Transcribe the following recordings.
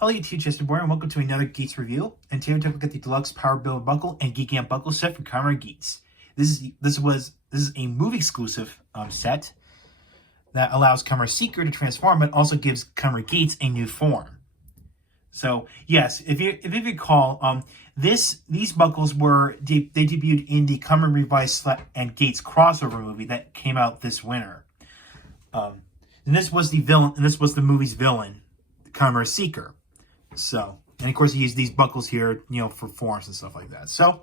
Hello YouTube, Justin Boyer, and welcome to another Geats review. And today we're taking a look at the deluxe Power Builder buckle and Gigant buckle set from Kamen Geats. This is a movie exclusive set that allows Kamen Seeker to transform, but also gives Kamen Geats a new form. So yes, if you recall, these buckles they debuted in the Kamen Revised and Geats crossover movie that came out this winter. And this was the villain, and this was the movie's villain, Kamen Seeker. So, and of course he used these buckles here, for forms and stuff like that. So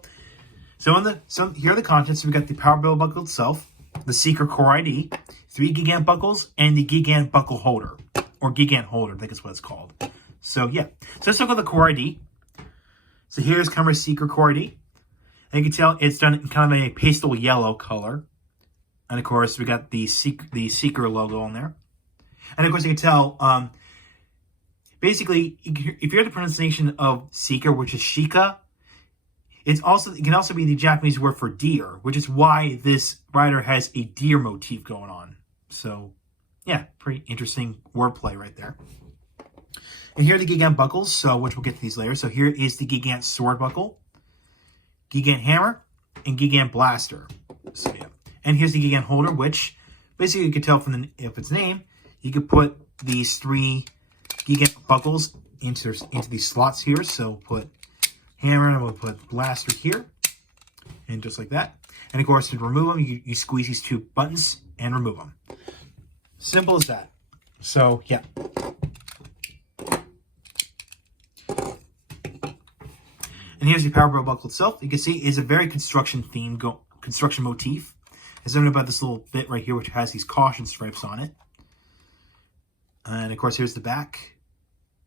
here are the contents. We got the Power Builder buckle itself, the Seeker Core ID, 3 Gigant buckles, and the Gigant buckle holder, or Gigant holder, I think is what it's called. So yeah, so let's look at the Core ID. So here's Kamen Seeker Core ID. And you can tell it's done in kind of a pastel yellow color. And of course we got the Seeker logo on there. And of course you can tell, basically, if you hear the pronunciation of Seeker, which is Shika, it can also be the Japanese word for deer, which is why this rider has a deer motif going on. So, yeah, pretty interesting wordplay right there. And here are the Gigant buckles, which we'll get to these later. So here is the Gigant sword buckle, Gigant hammer, and Gigant blaster. So yeah, and here's the Gigant holder, which basically you can tell from its name, you could put these 3 Gigant buckles into these slots here. So put hammer and we'll put blaster here, and just like that. And of course, to remove them, you squeeze these 2 buttons and remove them. Simple as that. So yeah. And here's the Power Builder buckle itself. You can see it's a very construction motif. It's something about this little bit right here, which has these caution stripes on it. And of course, here's the back.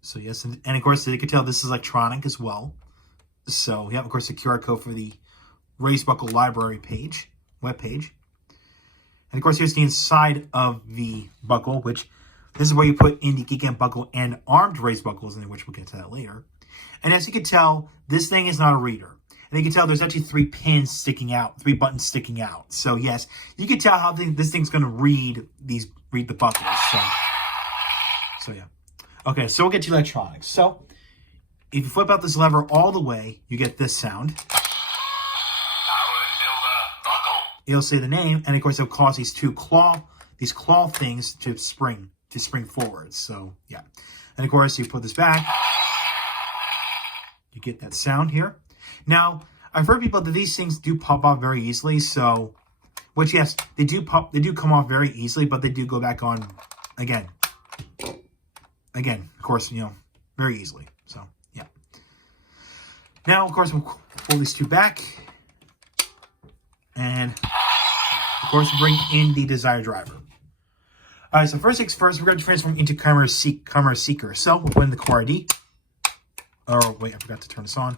So yes, and of course, you can tell this is electronic as well. So yeah, of course, the QR code for the Raised Buckle Library web page. And of course, here's the inside of the buckle, which this is where you put in the Gigant buckle and armed raised buckles, in which we'll get to that later. And as you can tell, this thing is not a reader. And you can tell there's actually 3 pins sticking out, 3 buttons sticking out. So yes, you can tell how this thing's going to read the buckles. So yeah. Okay, so we'll get to electronics. So if you flip out this lever all the way, you get this sound. It'll say the name, and of course it'll cause these claw things to spring forward. So yeah. And of course you put this back. You get that sound here. Now, I've heard people that these things do pop off very easily. So, which yes, they do come off very easily, but they do go back on again, of course, very easily. So, yeah. Now, of course, we'll pull these 2 back. And, of course, we'll bring in the desired driver. All right, so first things first, we're going to transform into Kamen Seeker. So, we'll put in the Core ID. Oh, wait, I forgot to turn this on.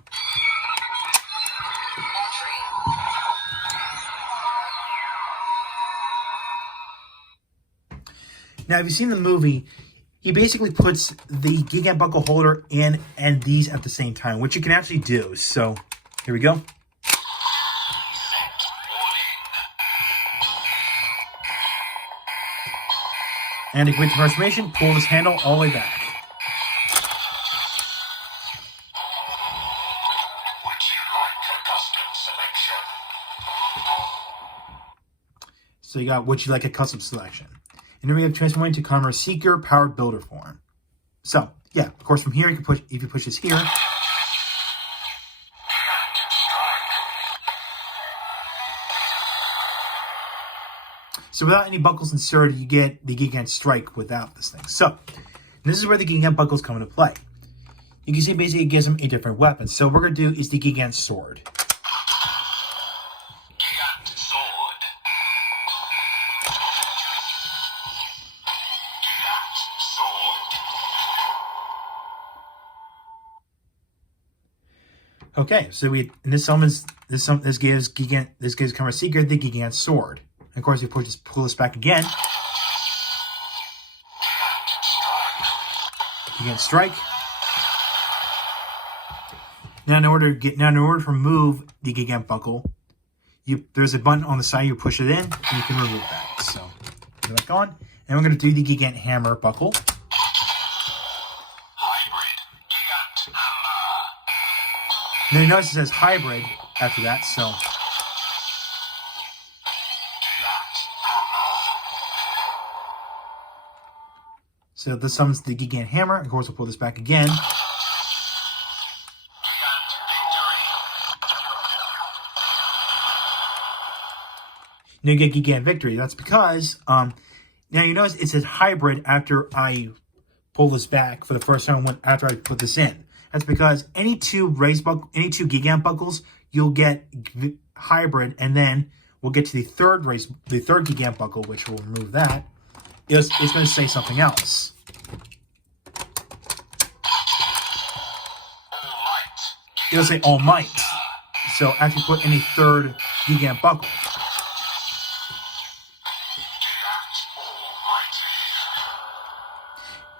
Now, if you've seen the movie, he basically puts the Gigant buckle holder in and these at the same time, which you can actually do. So, here we go. And to complete the transformation, pull this handle all the way back. So you got would you like a custom selection. And then we have transforming to Kamen Seeker Power Builder form. So, yeah, of course from here you can push, if you push this here. So without any buckles inserted, you get the Gigant Strike without this thing. So, this is where the Gigant buckles come into play. You can see basically it gives them a different weapon. So what we're going to do is the Gigant Sword. Okay, so this gives Kamen Seeker the Gigant Sword. And of course, you pull this back again. Gigant Strike. Now, in order to remove the Gigant buckle, there's a button on the side. You push it in, and you can remove that. So, put that on, and we're going to do the Gigant hammer buckle. then you notice it says hybrid after that, so. So this summons the Gigant Hammer. Of course, we'll pull this back again. Now you get Gigant Victory. That's because, now you notice it says hybrid after I pull this back for the first time after I put this in. That's because any two Gigant buckles, you'll get hybrid, and then we'll get to the third Gigant buckle, which will remove that. It's going to say something else. It'll say All Might. So after you put any third Gigant buckle.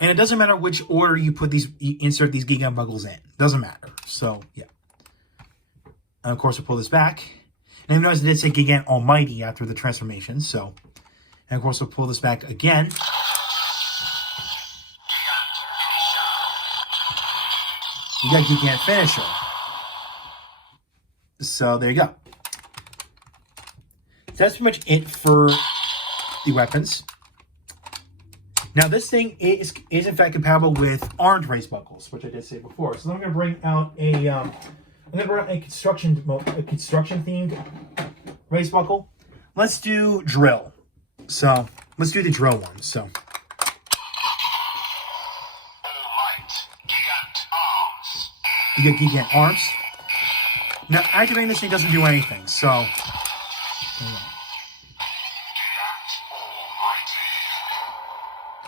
And it doesn't matter which order you insert these Gigant buckles in. Doesn't matter. So, yeah. And of course, we'll pull this back. And you notice it did say Gigant Almighty after the transformation, so. And of course, we'll pull this back again. You got Gigant Finisher. So, there you go. That's pretty much it for the weapons. Now, this thing is in fact compatible with armed race buckles, which I did say before. So I'm going to bring out a construction themed race buckle. Let's do drill. So let's do the drill one. So. You get Gigant arms. Now, activating this thing doesn't do anything. So.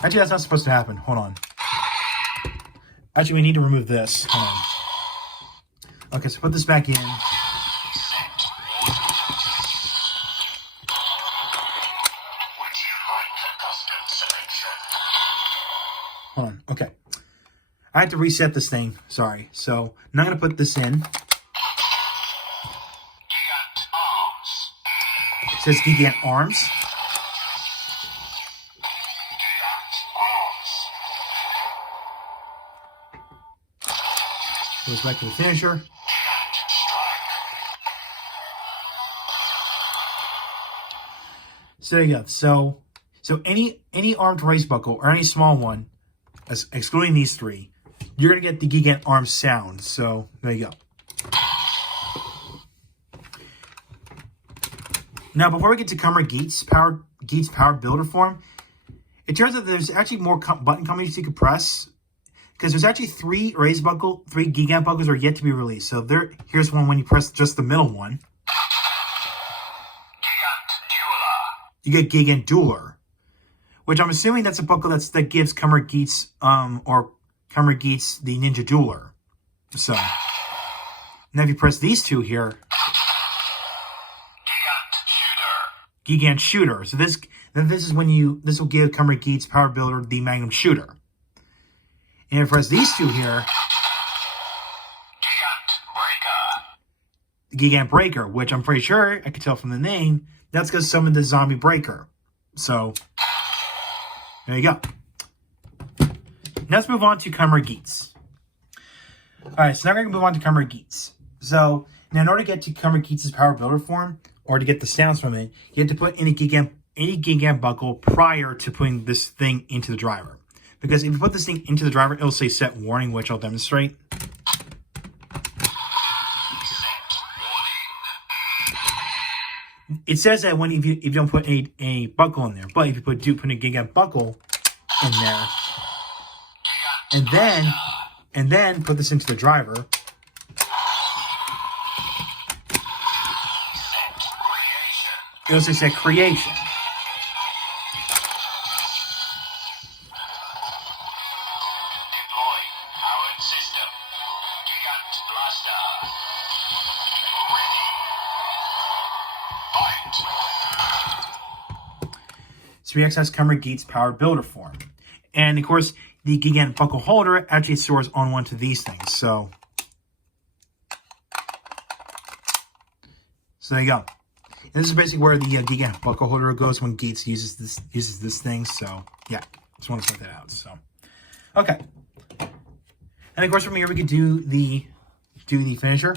Actually, that's not supposed to happen. Hold on. Actually, we need to remove this. Hold on. Okay, so put this back in. Hold on. Okay. I had to reset this thing. Sorry. So, now I'm going to put this in. It says Gigant Arms. Goes back to the finisher. So there you go. So any armed race buckle or any small one, excluding these three, you're gonna get the Gigant arm sound. So there you go. Now before we get to Kamen Geats power builder form, it turns out there's actually more button combinations you can press. Because there's actually three Gigant buckles are yet to be released. So here's one when you press just the middle one. You get Gigant Dueler. Which I'm assuming that's a buckle that gives Kamen Geats, or Kamen Geats the Ninja Dueler. So, now if you press these two here. Gigant Shooter. So this is when this will give Kamen Geats Power Builder the Magnum Shooter. And if I press these two here, the Gigant Breaker, which I'm pretty sure, I can tell from the name, that's going to summon the Zombie Breaker. So, there you go. Now let's move on to Kamen Geats. Alright, so now we're going to move on to Kamen Geats. So, now in order to get to Kamen Geats' Power Builder form, or to get the sounds from it, you have to put any Gigant buckle prior to putting this thing into the driver. Because if you put this thing into the driver, it'll say set warning, which I'll demonstrate. It says that if you don't put a buckle in there, but if you put a Gigant buckle in there, and then put this into the driver, it'll say set creation. So we access Kamen Geats Power Builder form. And of course, the Gigant buckle holder actually stores on one of these things. So there you go. And this is basically where the Gigant buckle holder goes when Geats uses this thing. So yeah, just want to point that out. So okay. And of course from here we could do the do the finisher.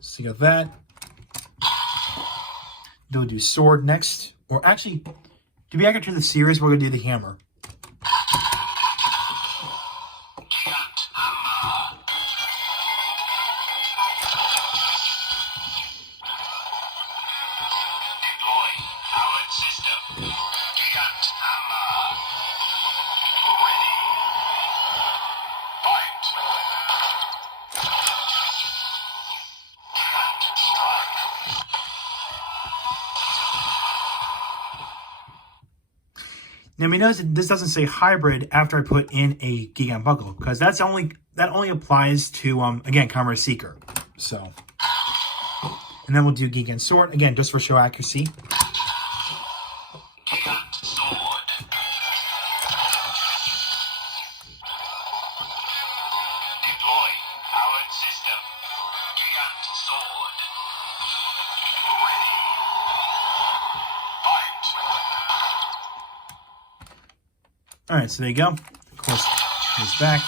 So you got that. Then we'll do sword next. Or actually, to be accurate to the series, we're going to do the hammer. Now, we notice that this doesn't say hybrid after I put in a Gigant buckle, because that only applies to again Kamen Seeker. So, and then we'll do Gigant sword again just for show accuracy. Gigant sword. Deploy powered system. Gigant sword. Ready. Fight. All right, so there you go. Of course, it's back.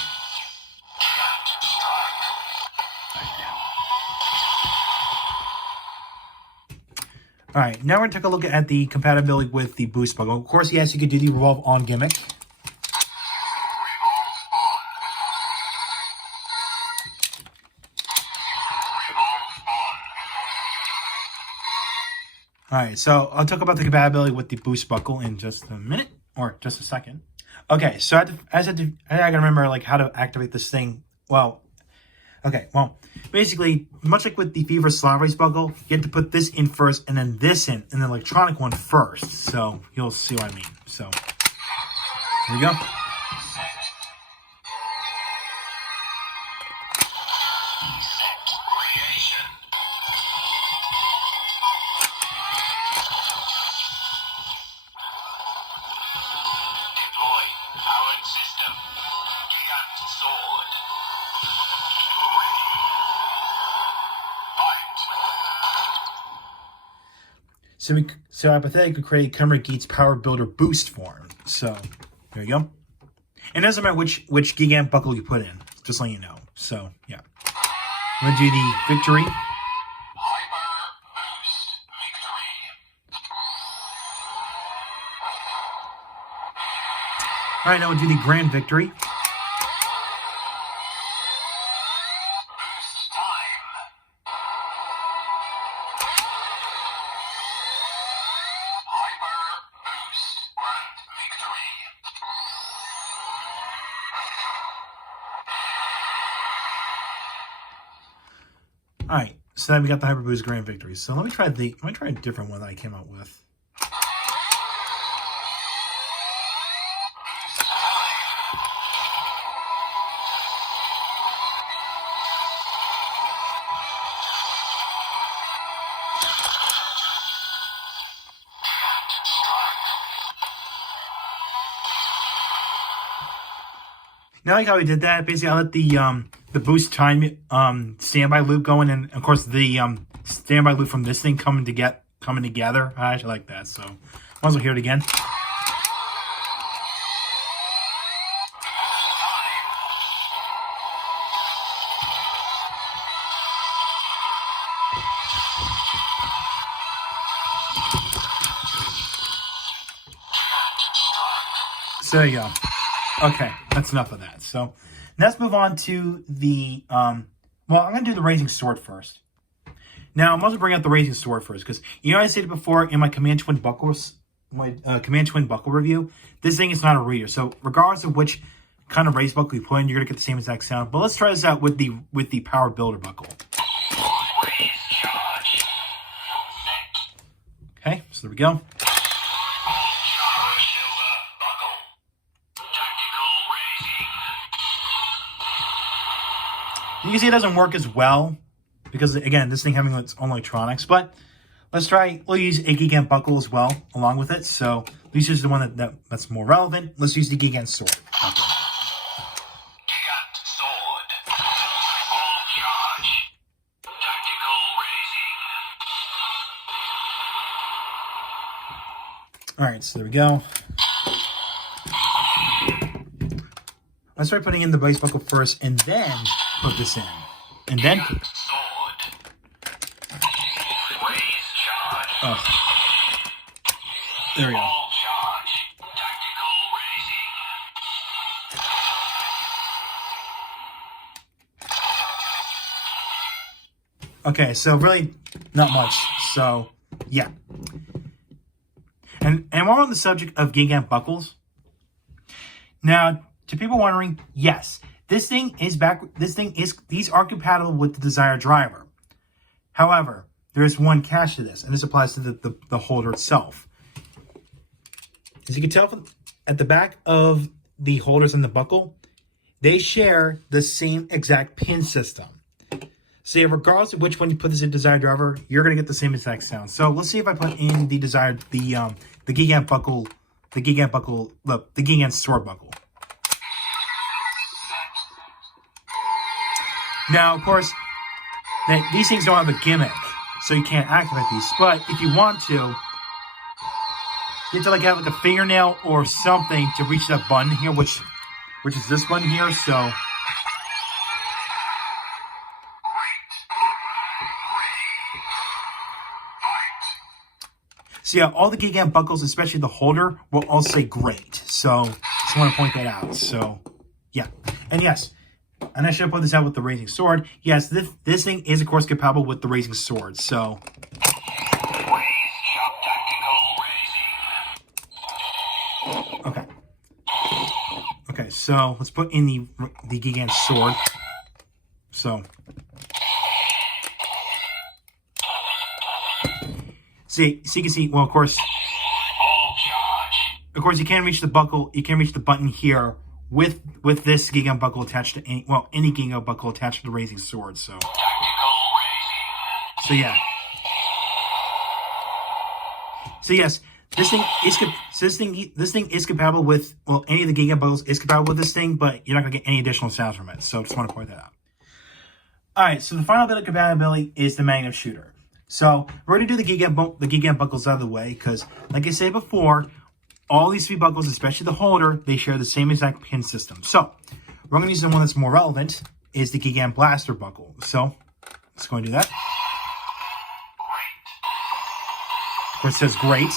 All right, now we're going to take a look at the compatibility with the boost buckle. Of course, yes, you could do the revolve on gimmick. All right, so I'll talk about the compatibility with the boost buckle in just a minute, or just a second. Okay, so I gotta remember like how to activate this thing. Well, basically, much like with the Fever Slot Race buckle, you have to put this in first, and then this in, and the electronic one first. So you'll see what I mean. So here we go. Powered system. Gigant sword. Fight. So hypothetically, could create Kamen Geats Power Builder boost form. So there you go. And it doesn't matter which Gigant buckle you put in, just letting you know. So yeah, I'm gonna do the victory. Hyper boost victory. All right, now we'll do the grand victory. Boost time. Hyper boost grand victory. All right, so then we got the Hyper Boost grand victory. So let me try a different one that I came up with. Now, like how we did that, basically I let the boost time standby loop going, and of course the standby loop from this thing coming together. I actually like that, so might as well hear it again. So there you go. Okay, that's enough of that. So let's move on to the, well, I'm going to do the Raising Sword first. Now, I'm also bringing up the Raising Sword first, because, you know, I stated before in my Command Twin Buckle review, this thing is not a reader. So regardless of which kind of race buckle you put in, you're going to get the same exact sound. But let's try this out with the Power Builder buckle. Okay, so there we go. You can see it doesn't work as well because, again, this thing having its own electronics. But we'll use a Gigant buckle as well along with it. So this is the one that's more relevant. Let's use the Gigant sword buckle. Gigant sword. Full charge. Tactical raising. All right, so there we go. let's try putting in the base buckle first, and then put this in, and then. Sword. Raise charge. Oh, there we go. All charge. Tactical raising. Okay, so really not much. So yeah, and while we're on the subject of Gigant buckles, now to people wondering, yes, this thing is back. These are compatible with the desired driver. However, there is one catch to this, and this applies to the holder itself. As you can tell at the back of the holders and the buckle, they share the same exact pin system. So yeah, regardless of which one you put this in desired driver, you're gonna get the same exact sound. So let's see if I put in the desired the Gigant buckle, the Gigant sword buckle. Now, of course, these things don't have a gimmick, so you can't activate these. But if you want to, you have to have a fingernail or something to reach that button here, which is this button here. So. So yeah, all the Gigant buckles, especially the holder, will all say great. So just want to point that out. So yeah, and yes, and I should have put this out with the raising sword. Yes, this thing is of course compatible with the raising sword. So okay, okay. So let's put in the Gigant sword. So. So you can see, well, of course, you can reach the buckle. You can reach the button here with this Gigant buckle attached to any Gigant buckle attached to the raising sword. So yeah. So yes, this thing is compatible with any of the Gigant buckles is compatible with this thing, but you're not gonna get any additional sounds from it. So just want to point that out. All right. So the final bit of compatibility is the Magnum shooter. So we're going to do the Gigant buckles out of the way because, like I said before, all these three buckles, especially the holder, they share the same exact pin system. So we're going to use the one that's more relevant, is the Gigant blaster buckle. So let's go and do that. Of course, it says great.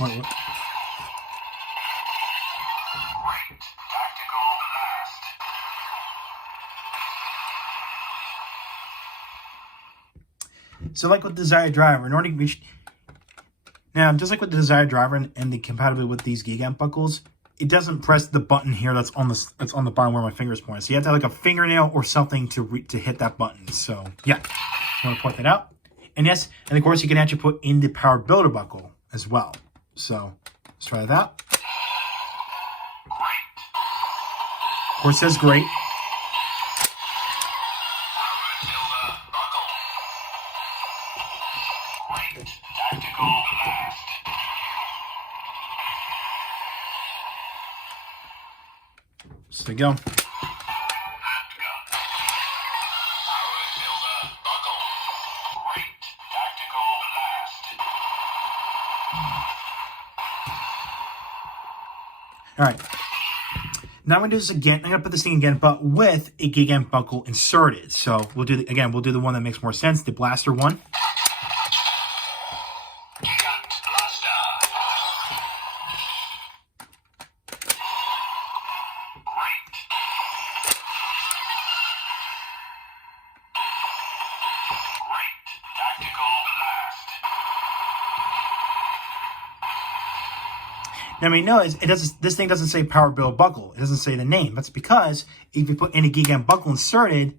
Wait. So like with the desired driver, in order to reach... Now, just like with the desired driver and the compatibility with these Gigant buckles, it doesn't press the button here that's on the bottom where my fingers point. So you have to have a fingernail or something to hit that button. So yeah, I want to point that out. And yes, and of course you can actually put in the power builder buckle as well. So let's try that. Of course, it says great. So there you go. All right. Now I'm going to do this again. I'm going to put this thing again, but with a Gigant buckle inserted. So we'll do the one that makes more sense, the blaster one. Now, we know this thing doesn't say power build buckle. It doesn't say the name. That's because if you put any Gigant buckle inserted,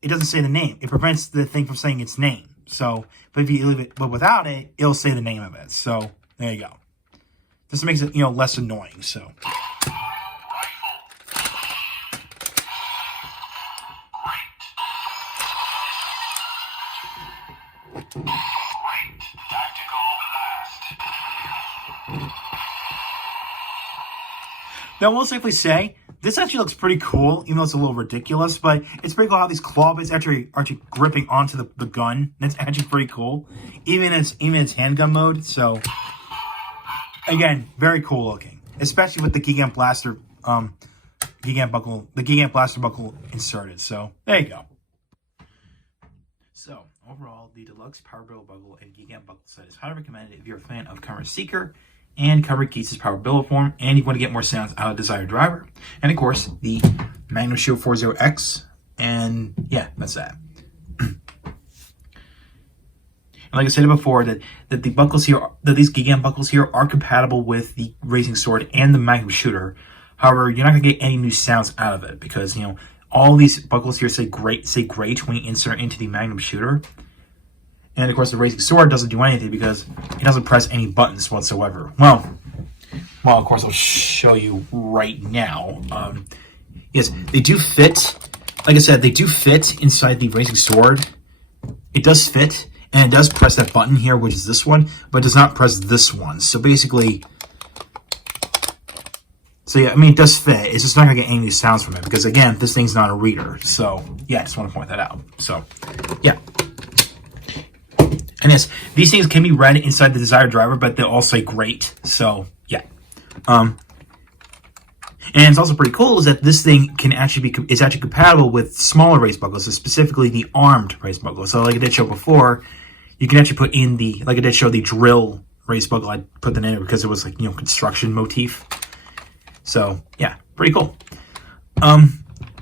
it doesn't say the name. It prevents the thing from saying its name. So, but if you leave it, but without it, it'll say the name of it. So there you go. This makes it, less annoying. So. Now, we'll safely say this actually looks pretty cool, even though it's a little ridiculous, but it's pretty cool how these claw bits actually are actually gripping onto the gun. That's actually pretty cool. Even its handgun mode, so again, very cool looking. Especially with the Gigant Blaster Gigant Blaster buckle inserted. So there you go. So overall, the deluxe Power Billet buckle and Gigant buckle set is highly recommended if you're a fan of Kamen Seeker and Kamen Geats' Power Billet form, and you want to get more sounds out of Desired Driver. And of course, the Magnum Shield 40X, and yeah, that's that. And like I said before, that the buckles here, that these Gigant buckles here are compatible with the Raising Sword and the Magnum Shooter. However, you're not gonna get any new sounds out of it because all these buckles here say great when you insert into the Magnum Shooter. And of course, the Raising Sword doesn't do anything because it doesn't press any buttons whatsoever. Well, of course, I'll show you right now. Yes, they do fit. Like I said, they do fit inside the Raising Sword. It does fit, and it does press that button here, which is this one, but it does not press this one. So basically, yeah, I mean, it does fit. It's just not going to get any of these sounds from it because, again, this thing's not a reader. So, yeah, I just want to point that out. So, yeah. And yes, these things can be read inside the Desired Driver, but they'll all say great. So, yeah. And it's also pretty cool is that this thing is actually compatible with smaller race buckles, so specifically the armed race buckles. So, like I did show before, you can actually put in like I did show the drill race buckle. I put that in there because it was like, construction motif. So, yeah, pretty cool.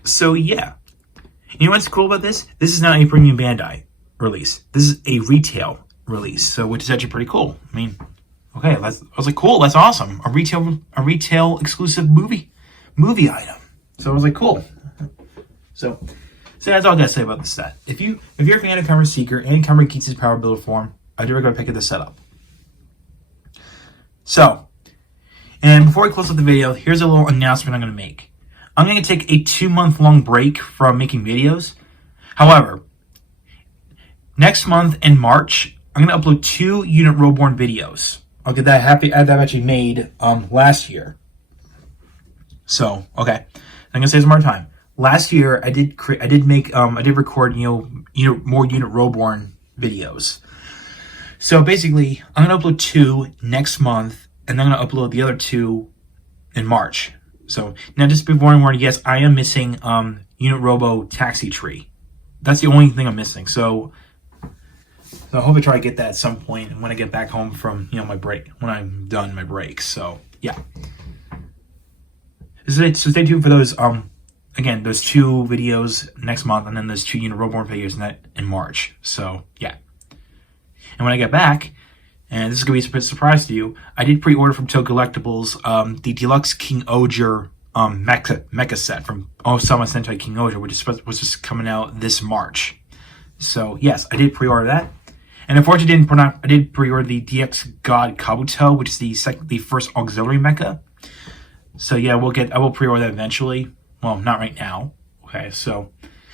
So, yeah. You know what's cool about this? This is not a premium Bandai release. This is a retail release, so which is actually pretty cool. I mean, okay, I was like, cool, that's awesome. A retail exclusive movie item. So I was like, cool. So that's all I gotta say about this set. If you're a fan of Kamen Seeker and Kamen Geats' Power Billet form, I do recommend picking this set up. So, and before I close up the video, here's a little announcement I'm gonna make. I'm gonna take a 2-month-long break from making videos. However, next month in March, I'm going to upload 2 Unit Roborn videos. I'll get that actually made last year. So, okay. I'm going to say some more time. Last year, I did record, more Unit Roborn videos. So basically, I'm going to upload 2 next month, and then I'm going to upload the other 2 in March. So, now just be warned, yes, I am missing Unit Robo Taxi Tree. That's the only thing I'm missing. So I hope I try to get that at some point when I get back home from, my break, when I'm done my break. So, yeah. So stay tuned for those, again, those 2 videos next month, and then those 2 Unit Roborn videos in March. So, yeah. And when I get back, and this is going to be a surprise to you, I did pre-order from Toe Collectibles the Deluxe King Oger mecha set from Osama Sentai King Oger, which was just coming out this March. So, yes, I did pre-order that. And unfortunately, I did pre-order the DX God Kabuto, which is the first auxiliary mecha. So, yeah, I will pre-order that eventually. Well, not right now. Okay, so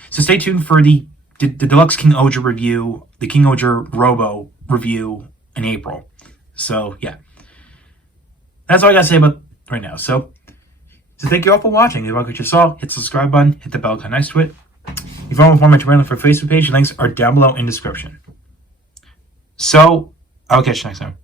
stay tuned for the Deluxe King Oger review, the King Oger Robo review in April. So, yeah. That's all I got to say about right now. So thank you all for watching. If you like what you saw, hit the subscribe button, hit the bell icon next to it. If you want to follow my Twitter for Facebook page, links are down below in the description. So, I'll catch you next time.